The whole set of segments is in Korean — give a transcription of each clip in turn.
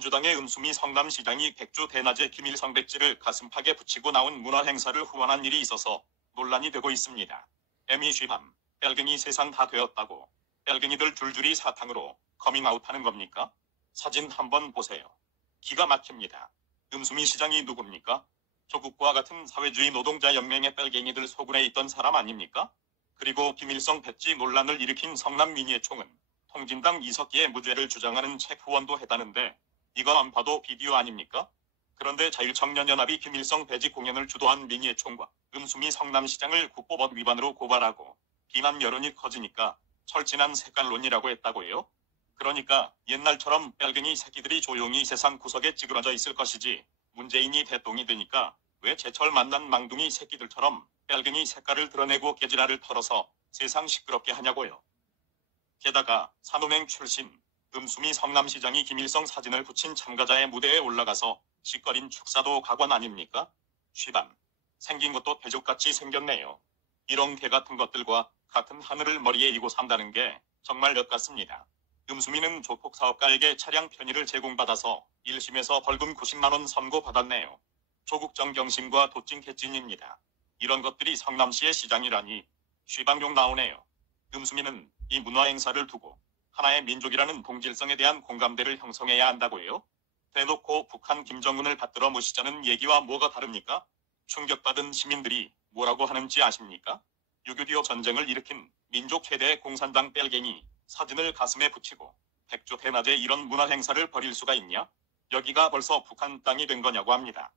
민주당의 음수미 성남시장이 백주 대낮에 김일성 배지를 가슴팍에 붙이고 나온 문화행사를 후원한 일이 있어서 논란이 되고 있습니다. ME쉬밤, 빨갱이 세상 다 되었다고 빨갱이들 줄줄이 사탕으로 커밍아웃하는 겁니까? 사진 한번 보세요. 기가 막힙니다. 음수미 시장이 누굽니까? 조국과 같은 사회주의 노동자 연맹의 빨갱이들 소굴에 있던 사람 아닙니까? 그리고 김일성 배지 논란을 일으킨 성남 민예총은 통진당 이석기의 무죄를 주장하는 책 후원도 했다는데 이거 안 봐도 비디오 아닙니까? 그런데 자유청년연합이 김일성 배지 공연을 주도한 민예총과 음수미 성남시장을 국보법 위반으로 고발하고 비난 여론이 커지니까 철진한 색깔론이라고 했다고 해요? 그러니까 옛날처럼 빨갱이 새끼들이 조용히 세상 구석에 찌그러져 있을 것이지 문재인이 대통령이 되니까 왜 제철 만난 망둥이 새끼들처럼 빨갱이 색깔을 드러내고 개지랄을 털어서 세상 시끄럽게 하냐고요. 게다가 산호맹 출신 음수미 성남시장이 김일성 사진을 붙인 참가자의 무대에 올라가서 시꺼린 축사도 각원 아닙니까? 쉬밤. 생긴 것도 대족같이 생겼네요. 이런 개 같은 것들과 같은 하늘을 머리에 이고 산다는 게 정말 엿 같습니다. 음수미는 조폭 사업가에게 차량 편의를 제공받아서 1심에서 벌금 90만원 선고받았네요. 조국 정경심과 도찐 개찐입니다. 이런 것들이 성남시의 시장이라니 쉬방용 나오네요. 음수미는 이 문화행사를 두고 하나의 민족이라는 동질성에 대한 공감대를 형성해야 한다고 해요? 대놓고 북한 김정은을 받들어 모시자는 얘기와 뭐가 다릅니까? 충격받은 시민들이 뭐라고 하는지 아십니까? 6.25 전쟁을 일으킨 민족 최대의 공산당 빨갱이 사진을 가슴에 붙이고 백주 대낮에 이런 문화행사를 벌일 수가 있냐? 여기가 벌써 북한 땅이 된 거냐고 합니다.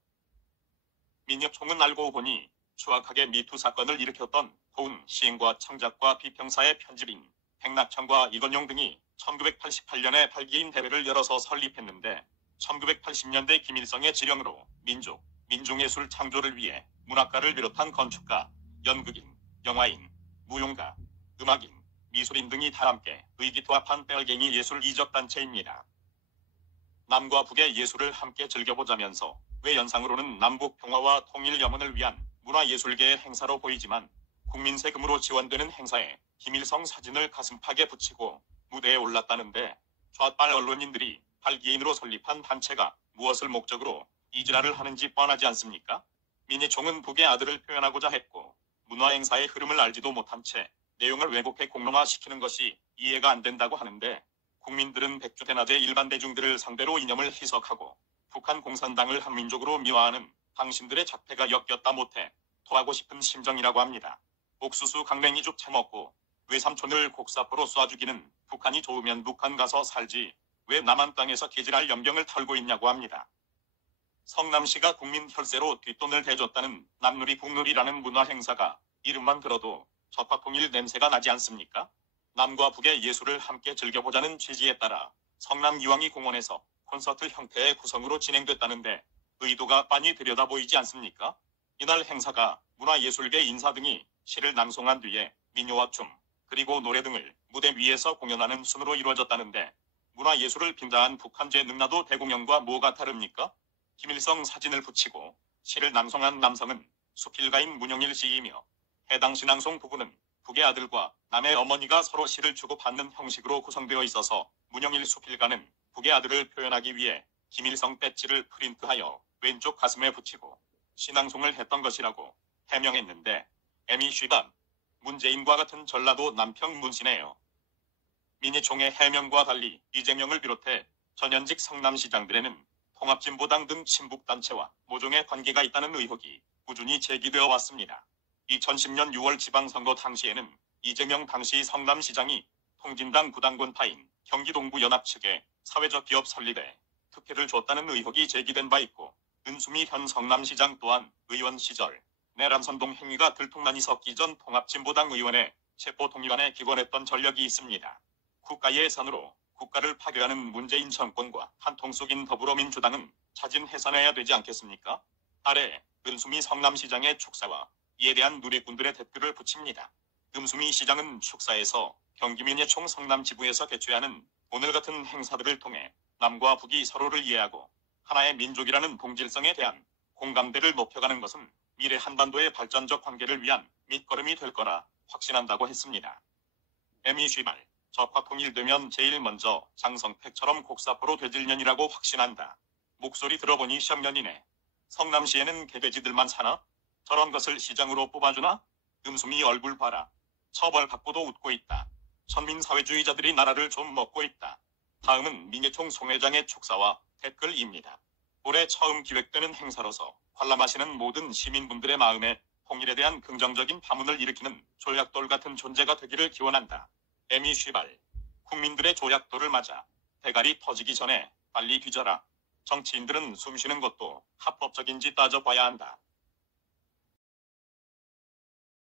민예총은 알고 보니 추악하게 미투 사건을 일으켰던 고은 시인과 창작과 비평사의 편집인 백낙천과 이건용 등이 1988년에 발기인 대회를 열어서 설립했는데 1980년대 김일성의 지령으로 민중예술 창조를 위해 문학가를 비롯한 건축가, 연극인, 영화인, 무용가, 음악인, 미술인 등이 다 함께 의기투합한 빨갱이 예술 이적단체입니다. 남과 북의 예술을 함께 즐겨보자면서 외연상으로는 남북 평화와 통일 염원을 위한 문화예술계의 행사로 보이지만 국민 세금으로 지원되는 행사에 김일성 사진을 가슴팍에 붙이고 무대에 올랐다는데 좌빨 언론인들이 발기인으로 설립한 단체가 무엇을 목적으로 이지랄을 하는지 뻔하지 않습니까? 민예총은 북의 아들을 표현하고자 했고 문화행사의 흐름을 알지도 못한 채 내용을 왜곡해 공론화시키는 것이 이해가 안 된다고 하는데 국민들은 백주 대낮에 일반 대중들을 상대로 이념을 희석하고 북한 공산당을 한민족으로 미화하는 당신들의 작패가 역겹다 못해 토하고 싶은 심정이라고 합니다. 옥수수 강냉이죽 처먹고 외삼촌을 곡사포로 쏴 죽이는 북한이 좋으면 북한 가서 살지 왜 남한 땅에서 개질할 연병을 털고 있냐고 합니다. 성남시가 국민 혈세로 뒷돈을 대줬다는 남누리 북누리라는 문화행사가 이름만 들어도 적화통일 냄새가 나지 않습니까? 남과 북의 예술을 함께 즐겨보자는 취지에 따라 성남 이왕이 공원에서 콘서트 형태의 구성으로 진행됐다는데 의도가 빤히 들여다보이지 않습니까? 이날 행사가 문화예술계 인사 등이 시를 낭송한 뒤에 민요와 춤, 그리고 노래 등을 무대 위에서 공연하는 순으로 이루어졌다는데 문화예술을 빈다한 북한제 능라도 대공연과 뭐가 다릅니까? 김일성 사진을 붙이고 시를 낭송한 남성은 수필가인 문용일 씨이며 해당 시낭송 부부는 북의 아들과 남의 어머니가 서로 시를 주고받는 형식으로 구성되어 있어서 문용일 수필가는 북의 아들을 표현하기 위해 김일성 배지를 프린트하여 왼쪽 가슴에 붙이고 시낭송을 했던 것이라고 해명했는데 ME쉬밤. 문재인과 같은 전라도 남평 문신이네요. 민예총의 해명과 달리 이재명을 비롯해 전현직 성남시장들에는 통합진보당 등 친북단체와 모종의 관계가 있다는 의혹이 꾸준히 제기되어 왔습니다. 2010년 6월 지방선거 당시에는 이재명 당시 성남시장이 통진당 부당군파인 경기동부 연합 측에 사회적 기업 설립에 특혜를 줬다는 의혹이 제기된 바 있고 은수미 현 성남시장 또한 의원 시절 내란선동 행위가 들통난이 섞기 전 통합진보당 의원의 체포동의안에 기권했던 전력이 있습니다. 국가 예산으로 국가를 파괴하는 문재인 정권과 한통속인 더불어민주당은 자진 해산해야 되지 않겠습니까? 아래 은수미 성남시장의 축사와 이에 대한 누리꾼들의 댓글을 붙입니다. 은수미 시장은 축사에서 경기민예총 성남지부에서 개최하는 오늘 같은 행사들을 통해 남과 북이 서로를 이해하고 하나의 민족이라는 동질성에 대한 공감대를 높여가는 것은 미래 한반도의 발전적 관계를 위한 밑거름이 될 거라 확신한다고 했습니다. ME쉬발. 적화 통일되면 제일 먼저 장성택처럼 곡사포로 되질 년이라고 확신한다. 목소리 들어보니 시험년이네. 성남시에는 개돼지들만 사나? 저런 것을 시장으로 뽑아주나? 음수미 얼굴 봐라. 처벌받고도 웃고 있다. 천민사회주의자들이 나라를 좀 먹고 있다. 다음은 민예총 송회장의 축사와 댓글입니다. 올해 처음 기획되는 행사로서 관람하시는 모든 시민분들의 마음에 통일에 대한 긍정적인 파문을 일으키는 조약돌 같은 존재가 되기를 기원한다. 에미 쉬발. 국민들의 조약돌을 맞아 대가리 터지기 전에 빨리 뒤져라. 정치인들은 숨쉬는 것도 합법적인지 따져봐야 한다.